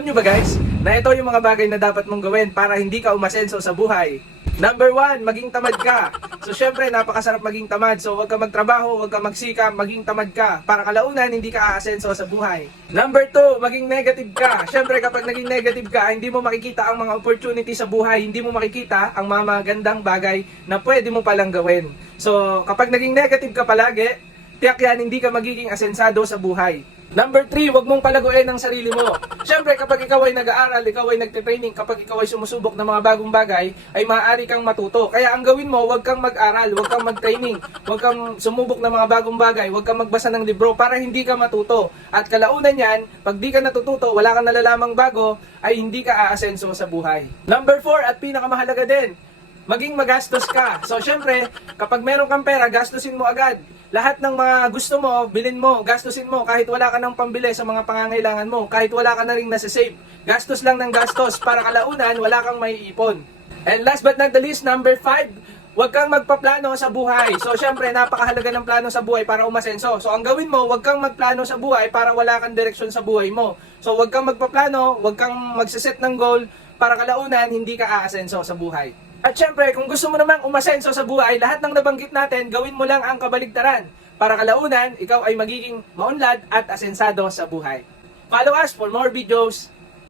Alam nyo ba guys, na ito yung mga bagay na dapat mong gawin para hindi ka umasenso sa buhay. Number 1, maging tamad ka. So syempre, napakasarap maging tamad. So huwag ka magtrabaho, huwag ka magsikap, maging tamad ka. Para kalaunan, hindi ka aasenso sa buhay. Number 2, maging negative ka. Syempre, kapag naging negative ka, hindi mo makikita ang mga opportunity sa buhay. Hindi mo makikita ang mga magandang bagay na pwede mo palang gawin. So kapag naging negative ka palagi, tiyak yan, hindi ka magiging asensado sa buhay. Number 3, huwag mong palaguin ang sarili mo. Siyempre, kapag ikaw ay nag-aaral, ikaw ay nagte-training, kapag ikaw ay sumusubok ng mga bagong bagay, ay maaari kang matuto. Kaya ang gawin mo, huwag kang mag-aral, huwag kang mag-training, huwag kang sumubok ng mga bagong bagay, huwag kang magbasa ng libro para hindi ka matuto. At kalaunan yan, pag di ka natututo, wala kang nalalamang bago, ay hindi ka aasenso sa buhay. Number 4, at pinakamahalaga din, maging magastos ka. So syempre, kapag meron kang pera, gastusin mo agad. Lahat ng mga gusto mo, bilhin mo, gastusin mo kahit wala ka ng pambili sa mga pangangailangan mo, kahit wala ka na rin nasa-save. Gastos lang ng gastos para kalaunan, wala kang maiipon. And last but not the least, number 5, huwag kang magpaplano sa buhay. So syempre, napakahalaga ng plano sa buhay para umasenso. So ang gawin mo, huwag kang magplano sa buhay para wala kang direksyon sa buhay mo. So huwag kang magpaplano, huwag kang magsiset ng goal para kalaunan, hindi ka aasenso sa buhay. At syempre, kung gusto mo namang umasenso sa buhay, lahat ng nabanggit natin, gawin mo lang ang kabaligtaran. Para kalaunan, ikaw ay magiging maunlad at asensado sa buhay. Follow us for more videos.